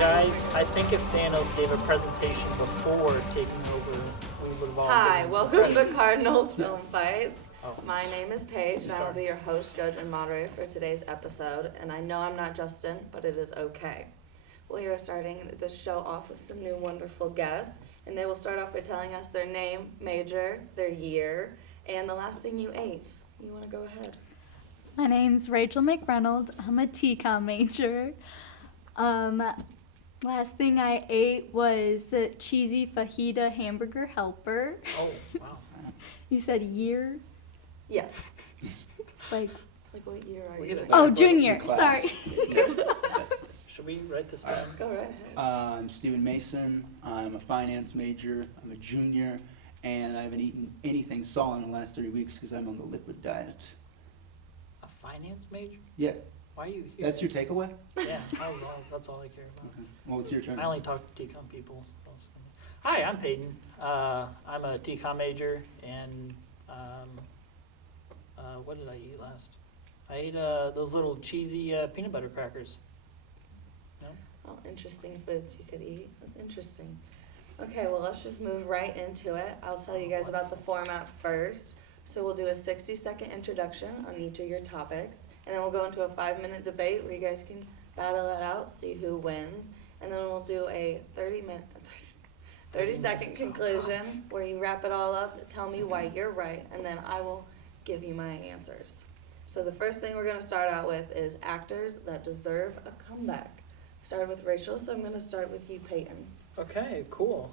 Guys, I think if Thanos gave a presentation before taking over, we would have all Hi, been welcome to surprised. Cardinal Film Fights. Oh, My name is Paige, and I will sorry. be your host, judge, and moderator for today's episode. And I know I'm not Justin, but it is okay. We are starting the show off with some new wonderful guests, and they will start off by telling us their name, major, their year, and the last thing you ate. You want to go ahead? My name's Rachel McReynolds. I'm a TCOM major. Last thing I ate was a cheesy fajita hamburger helper. Oh, wow. You said year? Yeah. Like, What year are We you get in? it. oh, Close to junior. the class. Sorry. Yes. Should we write this down? Go right ahead. I'm Stephen Mason. I'm a finance major. I'm a junior, and I haven't eaten anything solid in the last 30 weeks because I'm on the liquid diet. A finance major? Yeah, Why are you here? that's your takeaway? Yeah, that's all I care about. Okay. Well, it's your turn. I only talk to TCOM people. Hi, I'm Peyton. I'm a TCOM major, and what did I eat last? I ate those little cheesy peanut butter crackers. No? Oh, interesting foods you could eat. That's interesting. Okay, well, let's just move right into it. I'll tell you guys about the format first. So we'll do a 60-second introduction on each of your topics, and then we'll go into a 5-minute debate where you guys can battle it out, see who wins, and then we'll do a 30-second conclusion where you wrap it all up, tell me why you're right, and then I will give you my answers. So the first thing we're going to start out with is actors that deserve a comeback. Started with Rachel, so I'm going to start with you, Peyton. Okay, cool.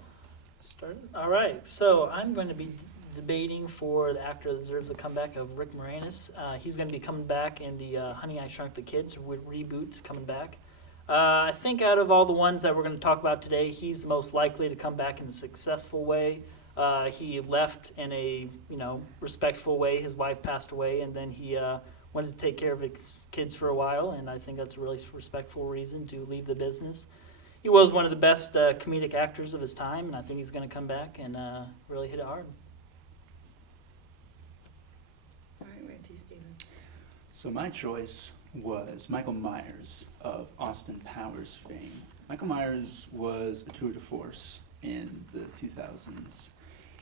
All right, so I'm going to be debating for the actor that deserves the comeback of Rick Moranis. He's going to be coming back in the Honey, I Shrunk the Kids reboot coming back. I think out of all the ones that we're going to talk about today, he's the most likely to come back in a successful way. He left in a respectful way. His wife passed away, and then he wanted to take care of his kids for a while, and I think that's a really respectful reason to leave the business. He was one of the best comedic actors of his time, and I think he's going to come back and really hit it hard. All right, right to you, Stephen. So my choice was Michael Myers of Austin Powers fame. Michael Myers was a tour de force in the 2000s.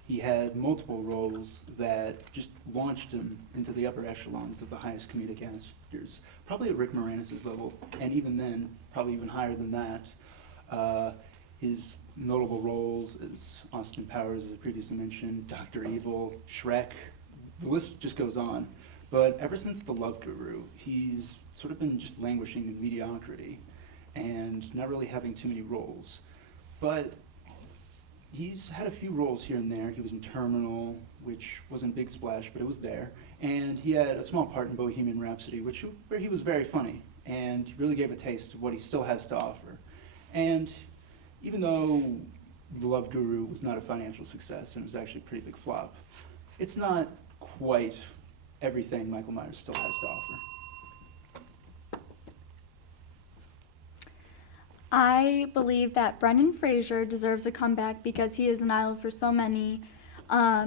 He had multiple roles that just launched him into the upper echelons of the highest comedic actors, probably at Rick Moranis' level, and even then, probably even higher than that. His notable roles as Austin Powers, as I previously mentioned, Dr. Evil, Shrek, the list just goes on. But ever since The Love Guru, he's sort of been just languishing in mediocrity and not really having too many roles. But he's had a few roles here and there. He was in Terminal, which wasn't a big splash, but it was there. And he had a small part in Bohemian Rhapsody, where he was very funny and really gave a taste of what he still has to offer. And even though The Love Guru was not a financial success and it was actually a pretty big flop, it's not quite everything Michael Myers still has to offer. I believe that Brendan Fraser deserves a comeback because he is an idol for so many.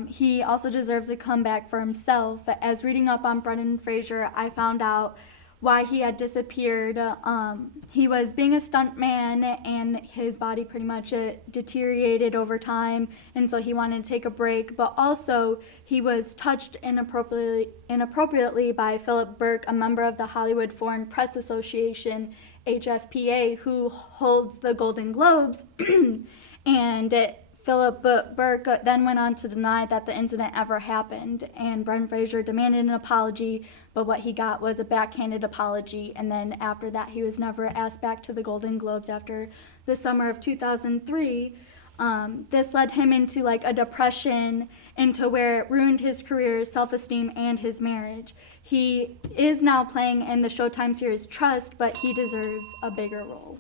He also deserves a comeback for himself. As reading up on Brendan Fraser, I found out why he had disappeared. He was being a stuntman and his body pretty much deteriorated over time, and so he wanted to take a break. But also, he was touched inappropriately by Philip Burke, a member of the Hollywood Foreign Press Association, HFPA, who holds the Golden Globes, and Philip Burke then went on to deny that the incident ever happened, and Brendan Fraser demanded an apology, but what he got was a backhanded apology, and then after that he was never asked back to the Golden Globes after the summer of 2003. This led him into a depression, into where it ruined his career, self-esteem, and his marriage. He is now playing in the Showtime series Trust, but he deserves a bigger role.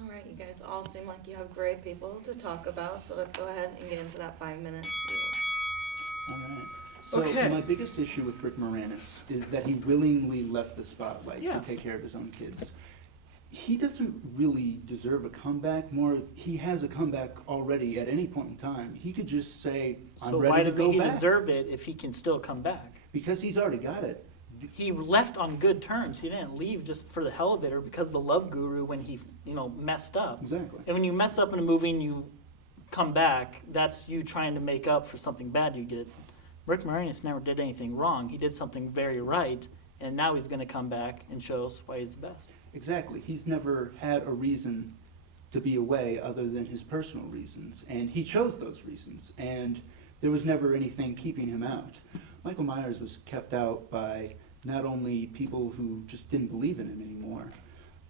All right, you guys all seem like you have great people to talk about, so let's go ahead and get into that 5-minute. All right. So Okay. my biggest issue with Rick Moranis is that he willingly left the spotlight Yeah. to take care of his own kids. He doesn't really deserve a comeback. More, he has a comeback already at any point in time. He could just say, "I'm So ready why to doesn't go he back," deserve it if he can still come back? because he's already got it. he left on good terms. He didn't leave just for the hell of it or because of the love guru when he, messed up. Exactly. And when you mess up in a movie and you come back, that's you trying to make up for something bad you did. Rick Moranis never did anything wrong. He did something very right, and now he's going to come back and show us why he's the best. Exactly. He's never had a reason to be away other than his personal reasons, and he chose those reasons, and there was never anything keeping him out. Michael Myers was kept out by not only people who just didn't believe in him anymore,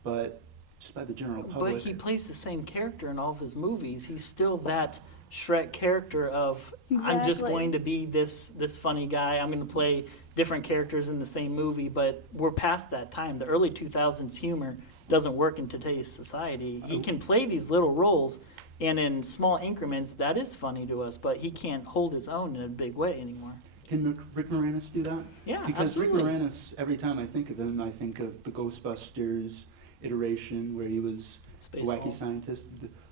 but just by the general public. But he plays the same character in all of his movies. He's still that Shrek character of, I'm just Exactly. going to be this funny guy. I'm going to play different characters in the same movie, but we're past that time. The early 2000s humor doesn't work in today's society. He can play these little roles, and in small increments, that is funny to us, but he can't hold his own in a big way anymore. Can Rick Moranis do that? Yeah, Because absolutely. Rick Moranis, every time I think of him, I think of the Ghostbusters iteration where he was the wacky Spaceballs. scientist,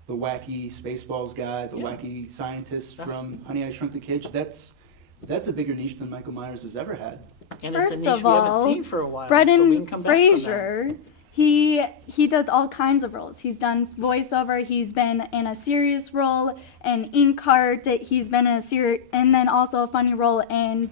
the wacky Spaceballs guy, the Yeah. wacky scientist That's- from Honey, I Shrunk the Kids. That's a bigger niche than Michael Myers has ever had. And it's a First niche of we haven't all, seen for a while, so we Brendan can come back from that. Fraser, he does all kinds of roles. He's done voiceover. He's been in a serious role in Inkheart. He's been in and then also a funny role in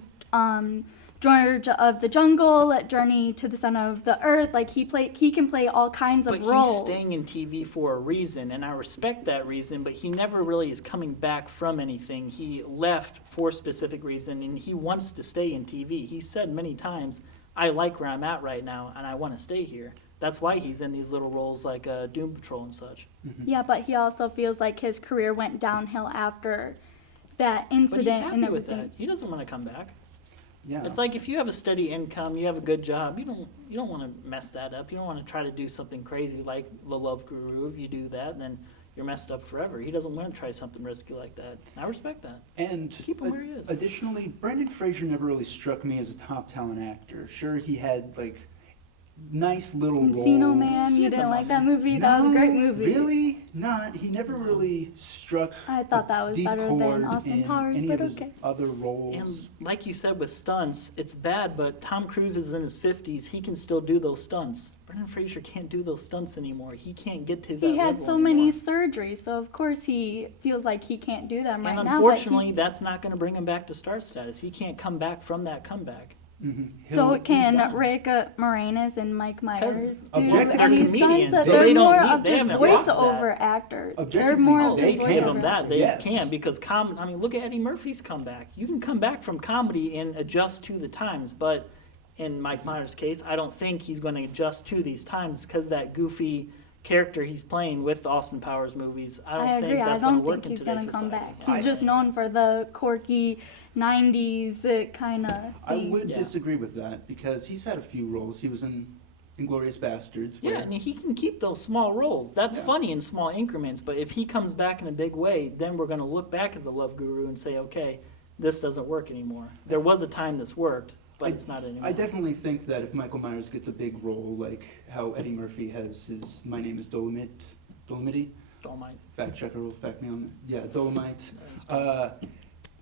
George of the Jungle, Journey to the Center of the Earth. Like he can play all kinds But of roles. he's staying in TV for a reason, and I respect that reason, but he never really is coming back from anything. He left for a specific reason, and he wants to stay in TV. He said many times, I like where I'm at right now, and I want to stay here. That's why he's in these little roles like Doom Patrol and such. Yeah, but he also feels like his career went downhill after that But he's incident happy and with everything. that. He doesn't want to come back. Yeah. It's like if you have a steady income, you have a good job, you don't want to mess that up. You don't want to try to do something crazy like the Love Guru. If you do that, then you're messed up forever. He doesn't want to try something risky like that. I respect that. And Keep him where he is. additionally, Brendan Fraser never really struck me as a top talent actor. Sure, he had like nice little Encino roles. Man, you Yeah, didn't but- like that movie? That was a great No, movie. Really? Not. He never really struck. I thought that was deep better than chord Austin in Powers, any but of his okay. other And roles. like you said with stunts, it's bad, but Tom Cruise is in his 50s. He can still do those stunts. Brendan Fraser can't do those stunts anymore. He can't get to that He had level so many anymore. surgeries, so of course he feels like he can't do them right And now. But unfortunately, that's not going to bring him back to star status. He can't come back from that comeback. Mhm. so He'll- can done. Rick Moranis and Mike Myers do objectively- any They're stunts? comedians, That so they're they don't more need- of they just haven't lost that. voiceover actors. They're Objectively, more Oh, of they just they give voiceover. them that. They Yes. can because I mean, look at Eddie Murphy's comeback. You can come back from comedy and adjust to the times, but in Mike Myers' case, I don't think he's going to adjust to these times because that goofy character he's playing with the Austin Powers movies. I don't I think agree. I that's going don't to work think he's in going today's to come society. back. He's just known for the quirky 90s kind of I thing. would Yeah. disagree with that because he's had a few roles. He was in Inglourious Bastards. Where Yeah, and he can keep those small roles. That's Yeah. funny in small increments, but if he comes back in a big way, then we're going to look back at the Love Guru and say, okay, this doesn't work anymore. There was a time this worked, but it's not anymore. I definitely think that if Michael Myers gets a big role, like how Eddie Murphy has his My Name is Dolomite, Don't mind. fact checker will fact me on that. Yeah, Dolomite.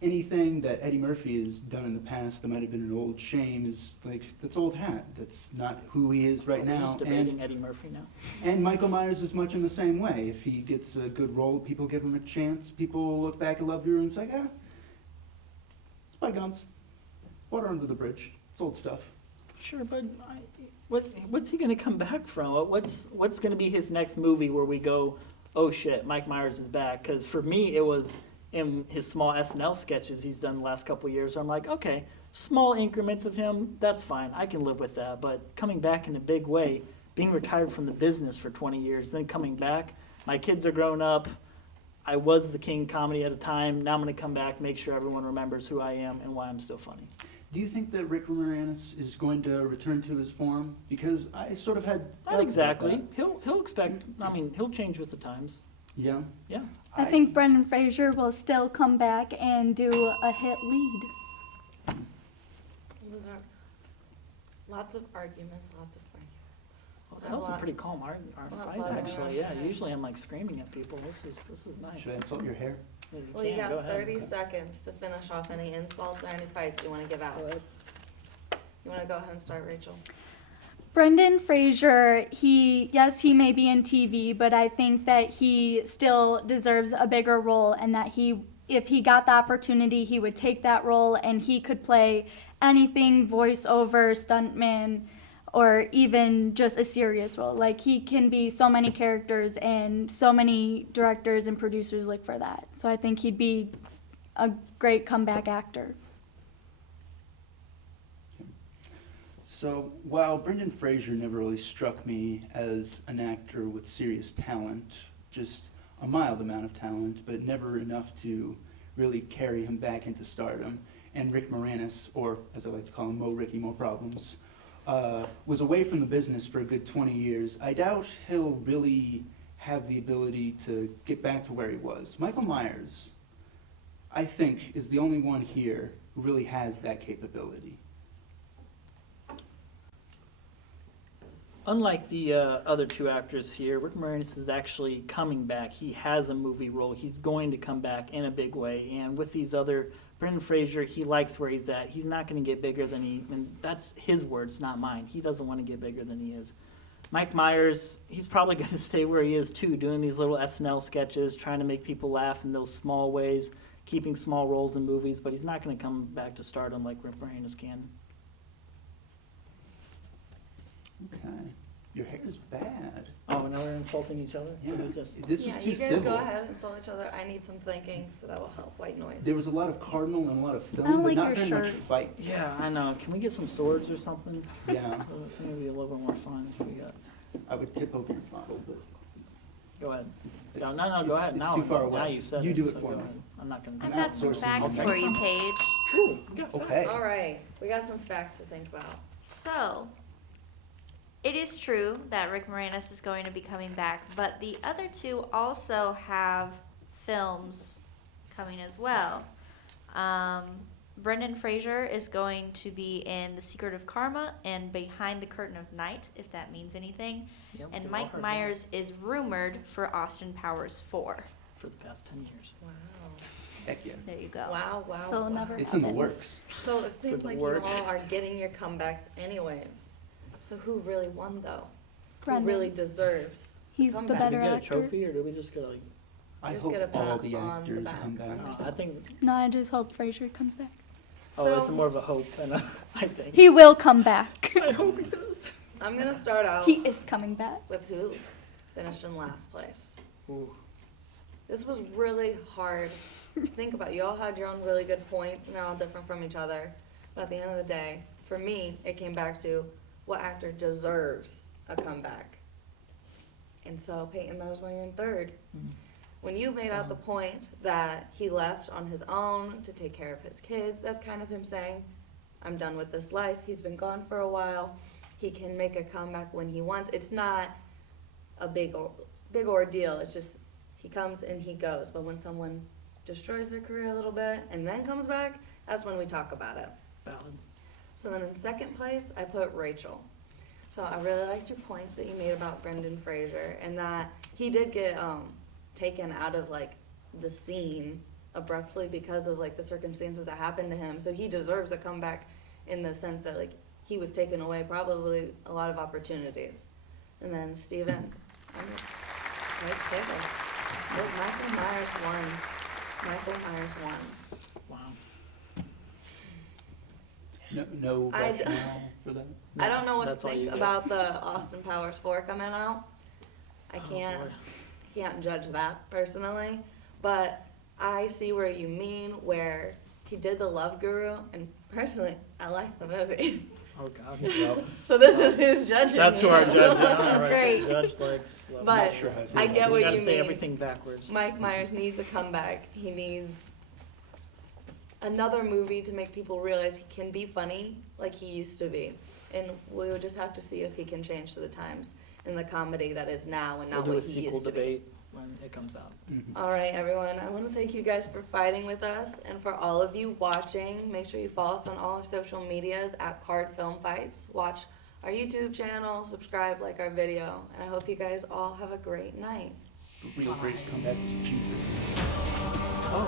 Anything that Eddie Murphy has done in the past that might have been an old shame is like, that's old hat. That's not who he is right We're now. just debating Eddie Murphy now. And Michael Myers is much in the same way. If he gets a good role, people give him a chance. People will look back at Love Guru and say, it's bygones. Water under the bridge. It's old stuff. Sure, but what's he going to come back from? What's going to be his next movie where we go, oh shit, Mike Myers is back? Because for me, it was in his small SNL sketches he's done the last couple of years. I'm like, okay, small increments of him, that's fine. I can live with that. But coming back in a big way, being retired from the business for 20 years, then coming back, my kids are grown up. I was the king comedy at a time. Now I'm going to come back, make sure everyone remembers who I am and why I'm still funny. Do you think that Rick Moranis is going to return to his form? Because I sort of had doubts Not about exactly. that. He'll expect. I mean, he'll change with the times. Yeah. Yeah. I think Brendan Fraser will still come back and do a hit lead. Those are lots of arguments, lots of arguments. Well, that was a pretty calm our Well, fight, well, actually. Yeah. okay. Usually I'm like screaming at people. This is nice. Should I insult your hair? Yeah, Well, you can, go got ahead. 30 seconds to finish off any insults or any fights you want to give out. You want to go ahead and start, Rachel? Brendan Fraser, he may be in TV, but I think that he still deserves a bigger role, and that if he got the opportunity, he would take that role, and he could play anything, voiceover, stuntman, or even just a serious role. Like, he can be so many characters, and so many directors and producers look for that. So I think he'd be a great comeback actor. So while Brendan Fraser never really struck me as an actor with serious talent, just a mild amount of talent, but never enough to really carry him back into stardom, and Rick Moranis, or as I like to call him, Mo Ricky Mo Problems, was away from the business for a good 20 years, I doubt he'll really have the ability to get back to where he was. Michael Myers, I think, is the only one here who really has that capability. Unlike the other two actors here, Rick Moranis is actually coming back. He has a movie role. He's going to come back in a big way. And with these other, Brendan Fraser, he likes where he's at. He's not going to get bigger than and that's his words, not mine. He doesn't want to get bigger than he is. Mike Myers, he's probably going to stay where he is too, doing these little SNL sketches, trying to make people laugh in those small ways, keeping small roles in movies, but he's not going to come back to stardom like Rick Moranis can. Okay. Your hair is bad. Oh, now we're insulting each other? Yeah. Can we just- This Yeah, was too you guys civil. go ahead and insult each other. I need some thinking, so that will help. White noise. There was a lot of Cardinal and a lot of film, don't but like not your very much shirt. fight. Yeah, I know. Can we get some swords or something? Yeah, Maybe a little bit more fun if we got. I would tip over your bottle, but Go ahead. it's- No, go it's- ahead. it's Now, too far now away. you've said You it. do it so for go me. ahead. I'm not going to I've do got some outsourcing. facts Okay. for you, Paige. Ooh, you got Okay. All right, we got some facts to think about. So, it is true that Rick Moranis is going to be coming back, but the other two also have films coming as well. Brendan Fraser is going to be in The Secret of Karma and Behind the Curtain of Night, if that means anything. Yep, And we've all Mike heard Myers is rumored for Austin Powers 4. that for the past 10 years. Wow. heck yeah. There you go. Wow, wow. So wow. never It's in the happened. works. So it seems it like works. you all are getting your comebacks anyways. So who really won though? Brendan. Who really deserves? He's the comeback? Do better we get a actor. trophy or do we just get like? I Just hope get a all pat the on the actors back come from back. yourself. I think. No, I just hope Fraser comes back. Oh, So- it's more of a hope than a. I think. He will come back. I hope he does. I'm gonna start out He is coming back. with who finished in last place. Ooh. This was really hard to think about. You all had your own really good points, and they're all different from each other. But at the end of the day, for me, it came back to what actor deserves a comeback. And so Peyton, that is why you're in third. Mhm. When you made out the point that he left on his own to take care of his kids, that's kind of him saying, I'm done with this life. He's been gone for a while. He can make a comeback when he wants. It's not a big ordeal. It's just he comes and he goes. But when someone destroys their career a little bit and then comes back, that's when we talk about it. Valid. So then in second place, I put Rachel. So I really liked your points that you made about Brendan Fraser and that he did get taken out of like the scene abruptly because of like the circumstances that happened to him. So he deserves a comeback in the sense that like he was taken away probably a lot of opportunities. And then Steven, let's take us. Look, Michael Myers won. Michael Myers won. Wow. No I d- rationale for that? I don't know what That's to all you think get. about the Austin Powers 4 coming out. I Oh, can't boy. can't judge that personally, but I see where you mean where he did the Love Guru, and personally, I like the movie. Oh God. So this is who's judging. That's who me. our judge is. All right. Great. The judge likes. love. But Not sure how I feel I about get this. what He's got you to say mean. everything backwards. Mike Myers needs a comeback. He needs another movie to make people realize he can be funny like he used to be. And we would just have to see if he can change to the times in the comedy that is now and We'll not do a what he sequel used to be. debate when it comes out. Mhm. All right, everyone. I want to thank you guys for fighting with us, and for all of you watching. Make sure you follow us on all our social medias at Card Film Fights. Watch our YouTube channel, subscribe, like our video, and I hope you guys all have a great night. The real greatest comeback was Jesus. Oh.